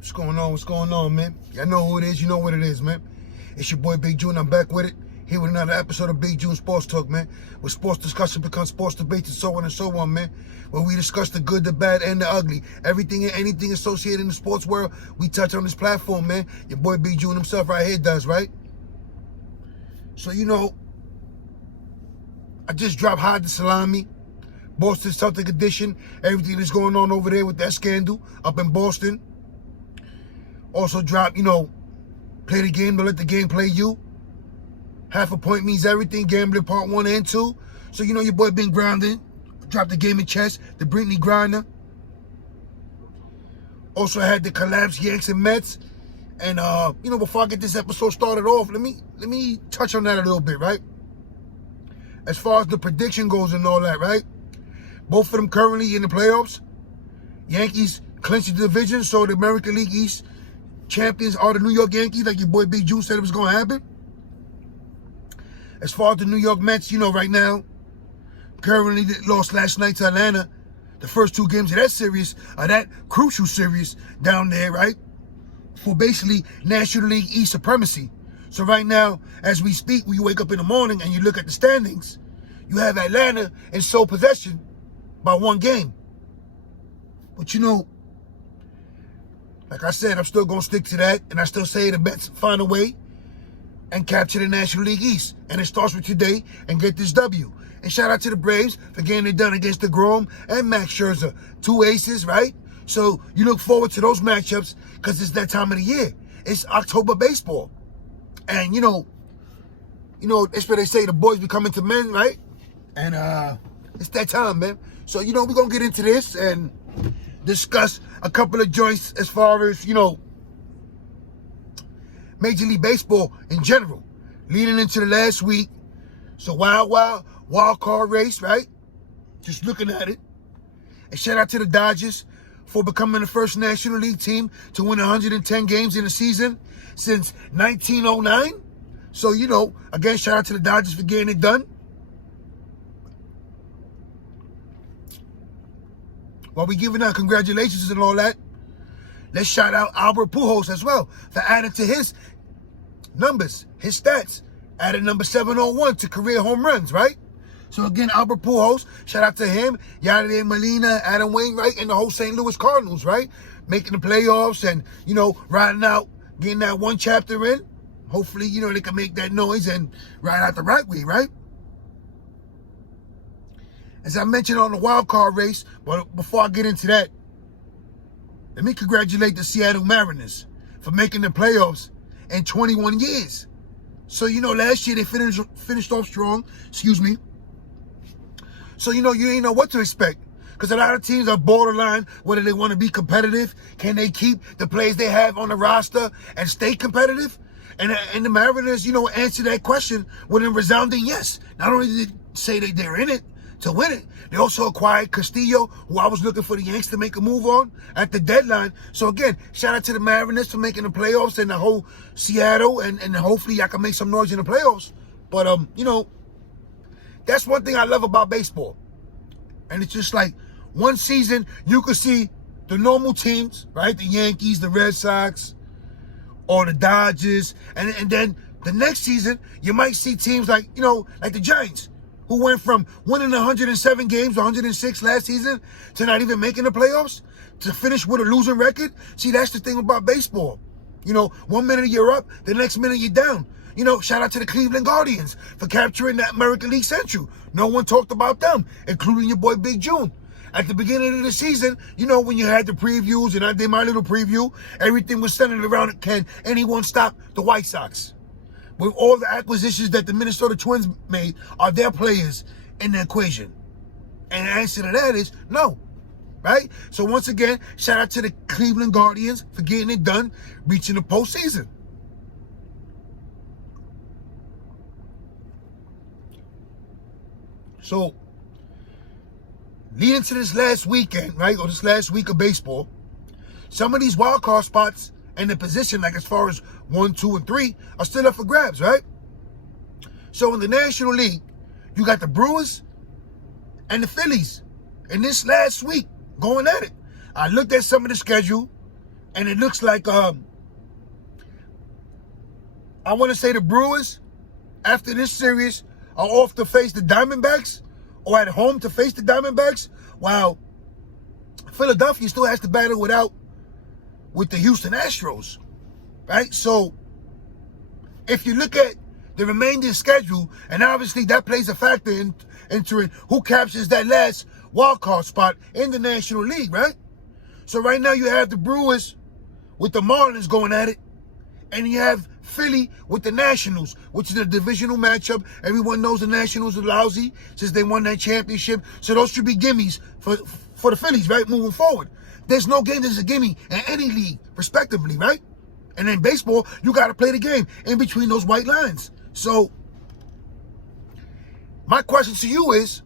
What's going on? What's going on, man? Y'all know who it is. You know what it is, man. It's your boy Big June. I'm back with it. Here with another episode of Big June Sports Talk, man. Where sports discussion becomes sports debates and so on and so on, man. Where we discuss the good, the bad, and the ugly. Everything and anything associated in the sports world, we touch on this platform, man. Your boy Big June himself right here does, right? So, you know, I just dropped Hide the Salami, Boston Celtic edition. Everything that's going on over there with that scandal up in Boston. Also drop, play the game, don't let the game play you. Half a point means everything, gambling part 1 and 2. So, your boy been grounded. Drop the game in chess, the Brittany Griner. Also had the collapse Yanks and Mets. And, before I get this episode started off, let me touch on that a little bit, right? As far as the prediction goes and all that, right? Both of them currently in the playoffs. Yankees clinched the division, so the American League East champions are the New York Yankees, like your boy Big June said it was going to happen. As far as the New York Mets, right now, currently lost last night to Atlanta. The first 2 games of that series, that crucial series down there, right? For basically National League East supremacy. So right now, as we speak, when you wake up in the morning and you look at the standings, you have Atlanta in sole possession by 1 game. But like I said, I'm still going to stick to that. And I still say the Mets find a way and capture the National League East. And it starts with today and get this W. And shout out to the Braves for getting it done against DeGrom and Max Scherzer. 2 aces, right? So you look forward to those matchups because it's that time of the year. It's October baseball. And, that's what they say, the boys becoming to men, right? And it's that time, man. So, we're going to get into this and discuss a couple of joints as far as, Major League Baseball in general. Leading into the last week. So wild card race, right? Just looking at it. And shout out to the Dodgers for becoming the first National League team to win 110 games in a season since 1909. So, again, shout out to the Dodgers for getting it done. While we giving out congratulations and all that, let's shout out Albert Pujols as well for adding to his numbers, his stats. Added number 701 to career home runs, right? So again, Albert Pujols, shout out to him. Yadier Molina, Adam Wainwright, and the whole St. Louis Cardinals, right? Making the playoffs and, riding out, getting that 1 chapter in. Hopefully, they can make that noise and ride out the right way, right? As I mentioned on the wild card race, but before I get into that, let me congratulate the Seattle Mariners for making the playoffs in 21 years. So, last year they finished off strong, So, you ain't know what to expect. Because a lot of teams are borderline whether they want to be competitive. Can they keep the players they have on the roster and stay competitive? And the Mariners, answer that question with a resounding yes. Not only did they say that they're in it to win it, they also acquired Castillo, who I was looking for the Yanks to make a move on at the deadline. So again, shout out to the Mariners for making the playoffs and the whole Seattle, and hopefully y'all can make some noise in the playoffs. But that's one thing I love about baseball. And it's just like one season you could see the normal teams, right? The Yankees, the Red Sox, or the Dodgers, and then the next season you might see teams like like the Giants, who went from winning 107 games, 106 last season, to not even making the playoffs, to finish with a losing record. See, that's the thing about baseball. 1 minute you're up, the next minute you're down. Shout out to the Cleveland Guardians for capturing that American League Central. No one talked about them, including your boy Big June. At the beginning of the season, when you had the previews, and I did my little preview, everything was centered around, can anyone stop the White Sox? With all the acquisitions that the Minnesota Twins made, are their players in the equation? And the answer to that is no, right? So once again, shout out to the Cleveland Guardians for getting it done, reaching the postseason. So, leading to this last weekend, right, or this last week of baseball, some of these wild card spots and the position, like as far as 1, 2, and 3, are still up for grabs, right? So in the National League, you got the Brewers and the Phillies. And this last week, going at it. I looked at some of the schedule, And it looks like, I want to say the Brewers, after this series, are off to face the Diamondbacks, or at home to face the Diamondbacks, while Philadelphia still has to battle with the Houston Astros, right? So if you look at the remaining schedule, and obviously that plays a factor in entering who captures that last wild card spot in the National League, right? So right now you have the Brewers with the Marlins going at it, and you have Philly with the Nationals, which is a divisional matchup. Everyone knows the Nationals are lousy since they won that championship. So those should be gimmies for the Phillies, right, moving forward. There's no game that's a gimme in any league, respectively, right? And in baseball, you got to play the game in between those white lines. So my question to you is,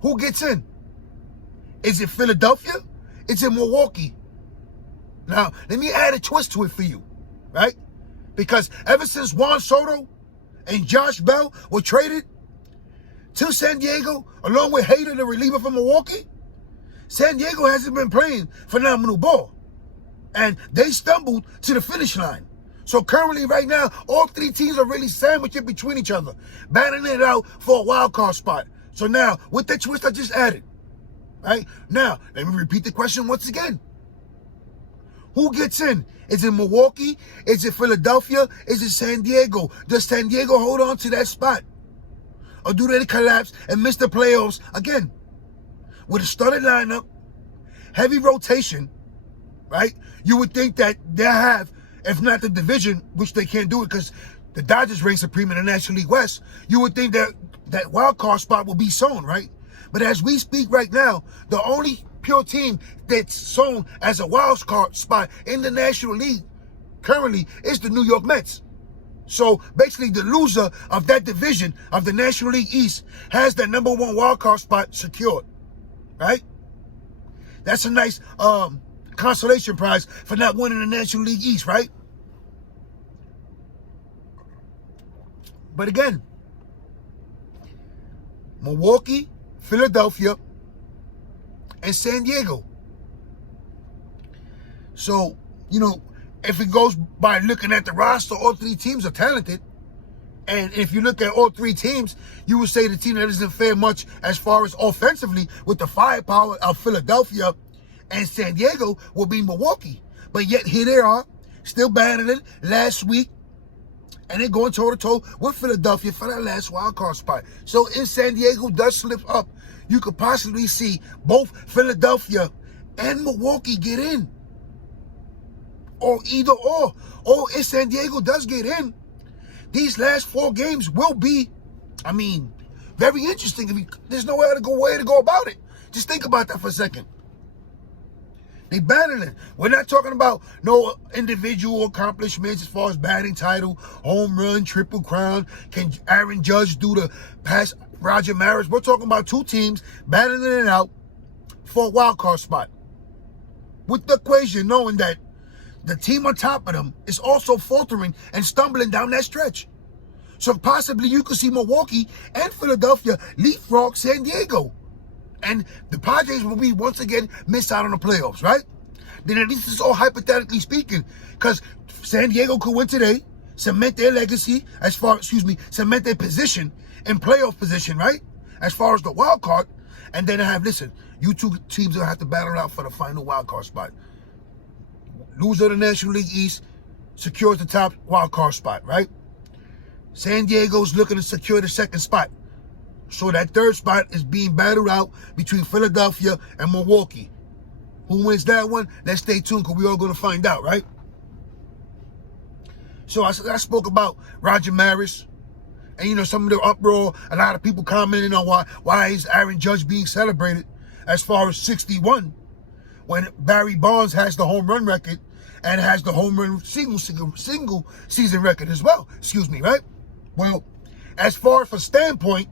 who gets in? Is it Philadelphia? Is it Milwaukee? Now, let me add a twist to it for you, right? Because ever since Juan Soto and Josh Bell were traded to San Diego, along with Hader, the reliever from Milwaukee, San Diego hasn't been playing phenomenal ball. And they stumbled to the finish line. So currently, right now, all three teams are really sandwiched in between each other, battling it out for a wild card spot. So now, with that twist I just added, right? Now, let me repeat the question once again. Who gets in? Is it Milwaukee? Is it Philadelphia? Is it San Diego? Does San Diego hold on to that spot? Or do they collapse and miss the playoffs again? With a started lineup, heavy rotation, right? You would think that they'll have, if not the division, which they can't do it because the Dodgers reign supreme in the National League West, you would think that that wild card spot will be sown, right? But as we speak right now, the only pure team that's sown as a wild card spot in the National League currently is the New York Mets. So basically the loser of that division of the National League East has that number one wild card spot secured, right? That's a nice consolation prize for not winning the National League East, right? But again, Milwaukee, Philadelphia, and San Diego. So, you know, if it goes by looking at the roster, all three teams are talented. And if you look at all three teams, you would say the team that doesn't fare much as far as offensively with the firepower of Philadelphia and San Diego will be Milwaukee. But yet here they are, still battling last week, and they're going toe-to-toe with Philadelphia for that last wild card spot. So if San Diego does slip up, you could possibly see both Philadelphia and Milwaukee get in. Or either or. Or if San Diego does get in, these last 4 games will be, I mean, very interesting. There's no way to go about it. Just think about that for a second. They battling. We're not talking about no individual accomplishments as far as batting title, home run, triple crown. Can Aaron Judge do the pass Roger Maris? We're talking about 2 teams battling it out for a wild card spot. With the equation knowing that the team on top of them is also faltering and stumbling down that stretch. So possibly you could see Milwaukee and Philadelphia leapfrog San Diego. And the Padres will be once again miss out on the playoffs, right? Then at least it's all hypothetically speaking, because San Diego could win today, cement their legacy cement their position in playoff position, right? As far as the wild card, and then listen, you 2 teams will have to battle out for the final wild card spot. Loser of the National League East secures the top wild card spot, right? San Diego's looking to secure the 2nd spot. So that 3rd spot is being battled out between Philadelphia and Milwaukee. Who wins that one? Let's stay tuned because we're all going to find out, right? So I spoke about Roger Maris and, you know, some of the uproar. A lot of people commenting on why is Aaron Judge being celebrated as far as 61 when Barry Bonds has the home run record and has the home run single season record as well. Right? Well, as far as a standpoint,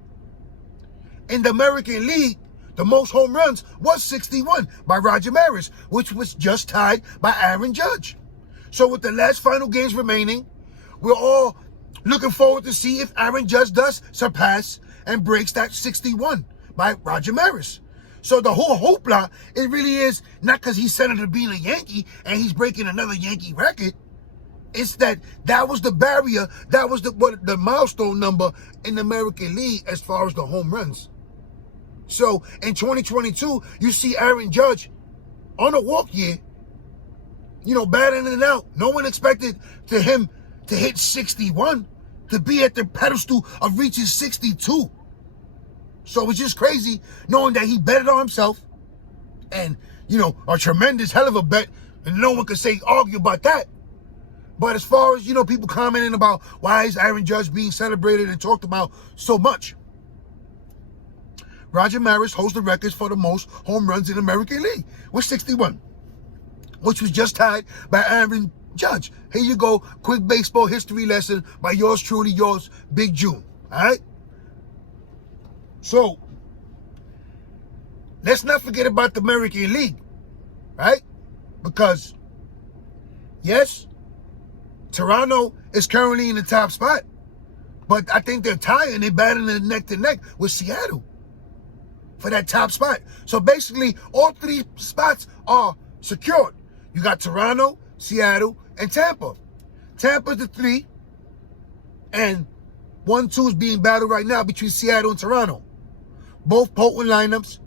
in the American League, the most home runs was 61 by Roger Maris, which was just tied by Aaron Judge. So with the last final games remaining, we're all looking forward to see if Aaron Judge does surpass and breaks that 61 by Roger Maris. So the whole hoopla, it really is not because he's Senator being a Yankee and he's breaking another Yankee record. It's that was the barrier, that was the milestone number in the American League as far as the home runs. So in 2022, you see Aaron Judge on a walk year, batting it out. No one expected him to hit 61, to be at the pedestal of reaching 62. So it's just crazy knowing that he betted on himself and, a tremendous hell of a bet, and no one could argue about that. But as far as, people commenting about why is Aaron Judge being celebrated and talked about so much, Roger Maris holds the records for the most home runs in the American League with 61, which was just tied by Aaron Judge. Here you go, quick baseball history lesson by yours truly, yours, Big June. All right? So, let's not forget about the American League, right? Because, yes, Toronto is currently in the top spot, but I think they're tied and they're battling neck to neck with Seattle for that top spot. So basically, all three spots are secured. You got Toronto, Seattle, and Tampa. Tampa's the 3, and 1-2 is being battled right now between Seattle and Toronto. Both potent lineups,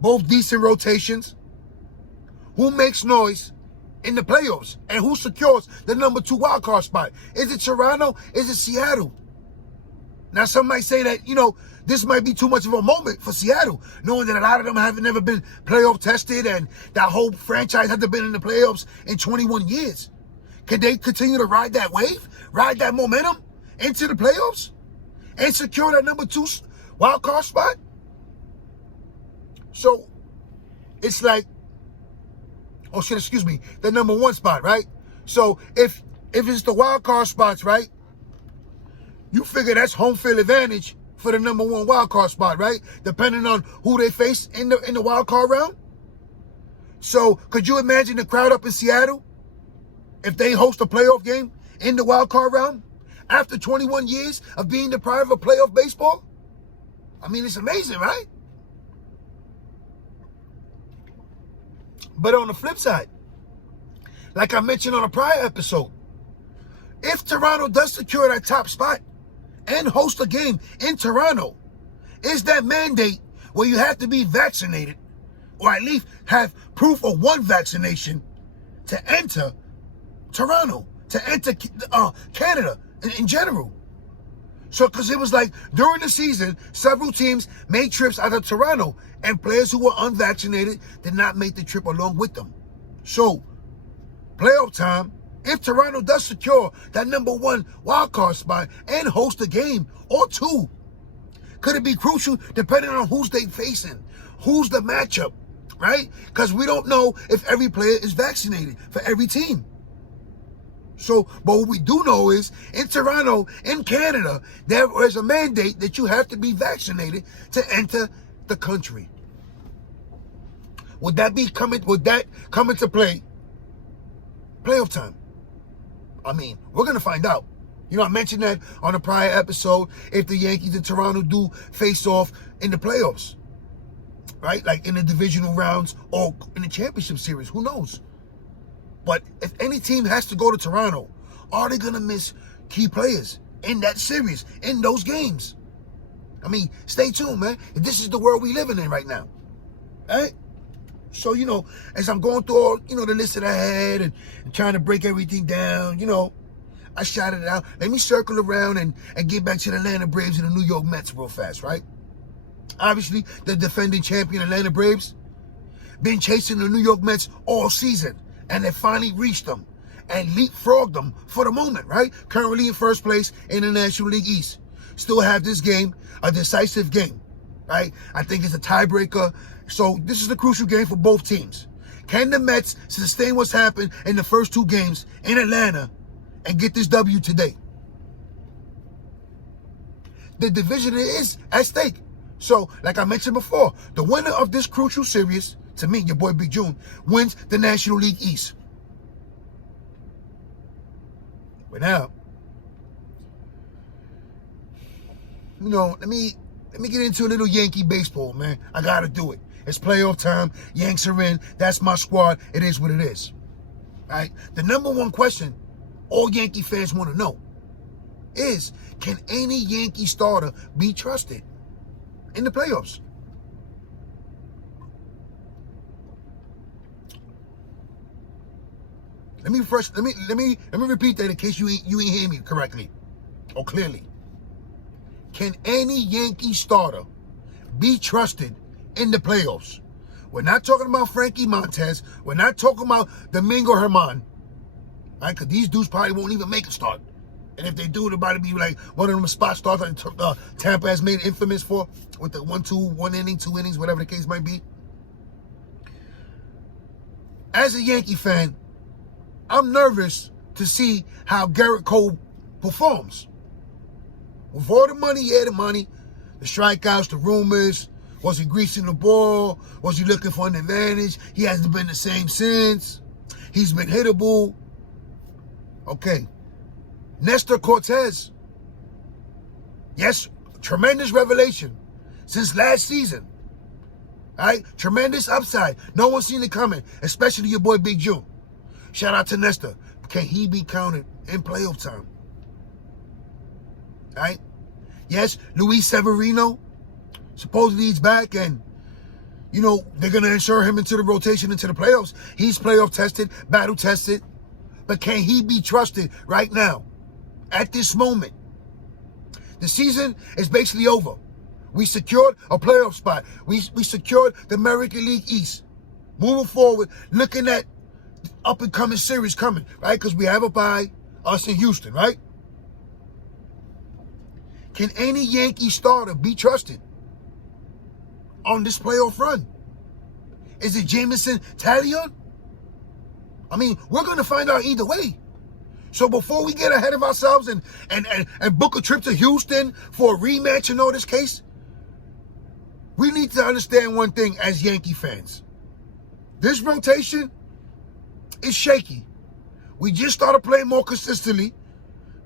both decent rotations. Who makes noise in the playoffs? And who secures the number 2 wildcard spot? Is it Toronto? Is it Seattle? Now, some might say that, this might be too much of a moment for Seattle, knowing that a lot of them haven't never been playoff tested and that whole franchise hasn't been in the playoffs in 21 years. Can they continue to ride that wave, ride that momentum into the playoffs and secure that number 2 wildcard spot? So, it's like, the number 1 spot, right? So, if it's the wildcard spots, right, you figure that's home field advantage for the number 1 wildcard spot, right? Depending on who they face in the wildcard round. So, could you imagine the crowd up in Seattle if they host a playoff game in the wildcard round after 21 years of being deprived of playoff baseball? I mean, it's amazing, right? But on the flip side, like I mentioned on a prior episode, if Toronto does secure that top spot and host a game in Toronto, is that mandate where you have to be vaccinated or at least have proof of 1 vaccination to enter Toronto, to enter Canada in general. So, because it was like during the season, several teams made trips out of Toronto and players who were unvaccinated did not make the trip along with them. So, playoff time, if Toronto does secure that number 1 wildcard spot and host a game or 2, could it be crucial depending on who's they facing, who's the matchup, right? Because we don't know if every player is vaccinated for every team. So, but what we do know is in Toronto, in Canada, there is a mandate that you have to be vaccinated to enter the country. Would that come into play playoff time? I mean, we're going to find out. I mentioned that on a prior episode, if the Yankees and Toronto do face off in the playoffs, right? Like in the divisional rounds or in the championship series, who knows? But if any team has to go to Toronto, are they going to miss key players in that series, in those games? I mean, stay tuned, man. This is the world we living in right now, right? So, as I'm going through all, the list that I had and trying to break everything down, I shouted it out. Let me circle around and get back to the Atlanta Braves and the New York Mets real fast, right? Obviously, the defending champion Atlanta Braves been chasing the New York Mets all season, and they finally reached them and leapfrogged them for the moment, right? Currently in first place in the National League East. Still have this game, a decisive game, right? I think it's a tiebreaker. So this is a crucial game for both teams. Can the Mets sustain what's happened in the first 2 games in Atlanta and get this W today? The division is at stake. So, like I mentioned before, the winner of this crucial series, to me, your boy Big June, wins the National League East. But now, let me get into a little Yankee baseball, man. I gotta do it. It's playoff time. Yanks are in. That's my squad. It is what it is. Right? The number one question all Yankee fans want to know is, can any Yankee starter be trusted in the playoffs? Let me repeat that in case you ain't hear me correctly or clearly. Can any Yankee starter be trusted in the playoffs? We're not talking about Frankie Montez. We're not talking about Domingo Germán. Right? Because these dudes probably won't even make a start. And if they do, they're about to be like one of them spot starts like Tampa has made infamous for, with the 1 inning, 2 innings, whatever the case might be. As a Yankee fan, I'm nervous to see how Garrett Cole performs. With all the money, the money, the strikeouts, the rumors, was he greasing the ball? Was he looking for an advantage? He hasn't been the same since. He's been hittable. Okay. Nestor Cortez. Yes, tremendous revelation since last season. All right? Tremendous upside. No one's seen it coming, especially your boy Big June. Shout out to Nestor. Can he be counted in playoff time? All right? Yes, Luis Severino, supposedly he's back, and, you know, they're going to insert him into the rotation, into the playoffs. He's playoff tested, battle tested. But can he be trusted right now, at this moment? The season is basically over. We secured a playoff spot. We secured the American League East. Moving forward, looking at up-and-coming series coming, right? Because we have a bye, us in Houston, right? Can any Yankee starter be trusted on this playoff run? Is it Jameson Taillon? I mean, we're going to find out either way. So before we get ahead of ourselves and book a trip to Houston for a rematch and all this case, we need to understand one thing as Yankee fans. This rotation is shaky. We just started playing more consistently.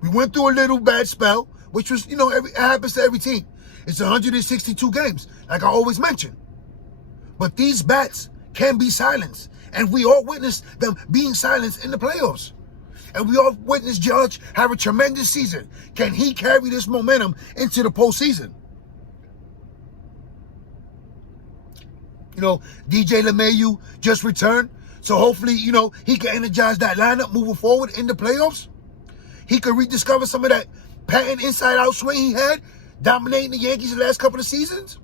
We went through a little bad spell, which was, you know, it happens to every team. It's 162 games, like I always mention. But these bats can be silenced. And we all witnessed them being silenced in the playoffs. And we all witnessed Judge have a tremendous season. Can he carry this momentum into the postseason? You know, DJ LeMahieu just returned. So hopefully, you know, he can energize that lineup moving forward in the playoffs. He could rediscover some of that patent inside-out swing he had, dominating the Yankees the last couple of seasons.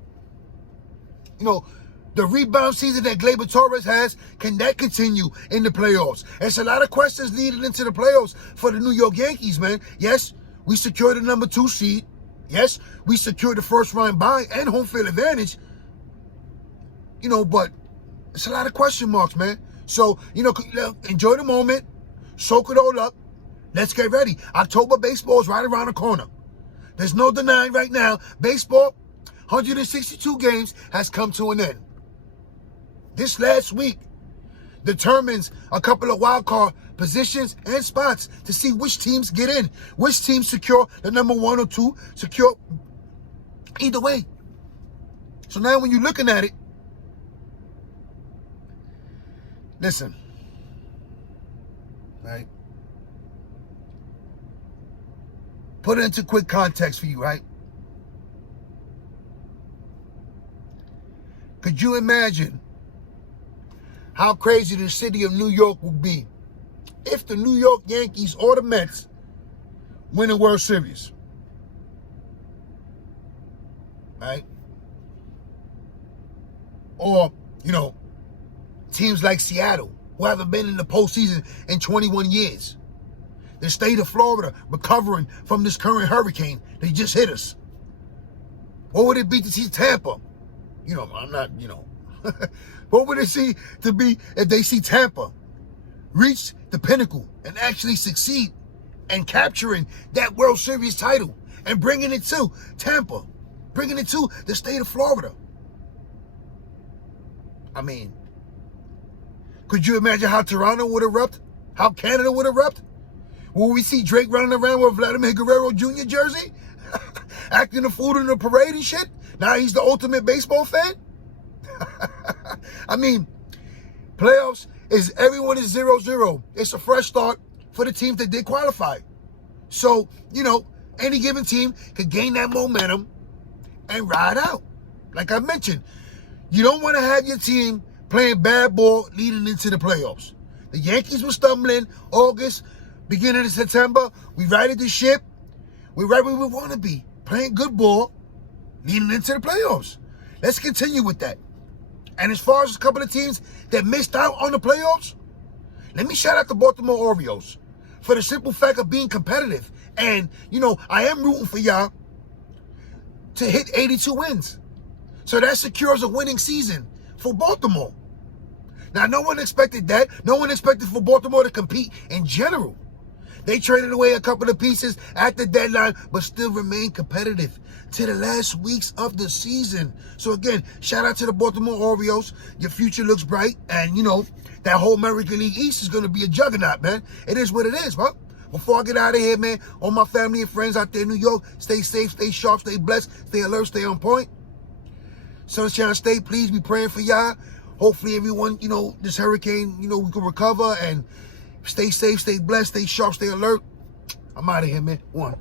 You know, the rebound season that Gleyber Torres has, can that continue in the playoffs? There's a lot of questions leading into the playoffs for the New York Yankees, man. Yes, we secured the number 2 seed. Yes, we secured the first-round bye and home field advantage. You know, but it's a lot of question marks, man. So, you know, enjoy the moment. Soak it all up. Let's get ready. October baseball is right around the corner. There's no denying right now, baseball, 162 games, has come to an end. This last week determines a couple of wild card positions and spots to see which teams get in, which teams secure the number 1 or 2, secure either way. So now when you're looking at it, listen, right? Put it into quick context for you, right? Could you imagine how crazy the city of New York would be if the New York Yankees or the Mets win a World Series? Right? Or, you know, teams like Seattle, who haven't been in the postseason in 21 years. The state of Florida recovering from this current hurricane that just hit us. What would it be to see Tampa? You know, I'm not, you know. What would it see to be if they see Tampa reach the pinnacle and actually succeed in capturing that World Series title and bringing it to Tampa, bringing it to the state of Florida? I mean, could you imagine how Toronto would erupt? How Canada would erupt? Will we see Drake running around with Vladimir Guerrero Jr. jersey? Acting a fool in the parade and shit? Now he's the ultimate baseball fan? I mean, playoffs is everyone is 0-0. It's a fresh start for the teams that did qualify. So, you know, any given team could gain that momentum and ride out. Like I mentioned, you don't want to have your team playing bad ball leading into the playoffs. The Yankees were stumbling August, beginning of September. We righted the ship. We're right where we want to be, playing good ball leading into the playoffs. Let's continue with that. And as far as a couple of teams that missed out on the playoffs, let me shout out the Baltimore Orioles for the simple fact of being competitive. And, you know, I am rooting for y'all to hit 82 wins. So that secures a winning season for Baltimore. Now, no one expected that. No one expected for Baltimore to compete in general. They traded away a couple of pieces at the deadline, but still remain competitive to the last weeks of the season. So again, shout out to the Baltimore Orioles. Your future looks bright. And, you know, that whole American League East is going to be a juggernaut, man. It is what it is, huh? Before I get out of here, man, all my family and friends out there in New York, stay safe, stay sharp, stay blessed, stay alert, stay on point. Sunshine State, please be praying for y'all. Hopefully everyone, you know, this hurricane, you know, we can recover and stay safe, stay blessed, stay sharp, stay alert. I'm out of here, man. One.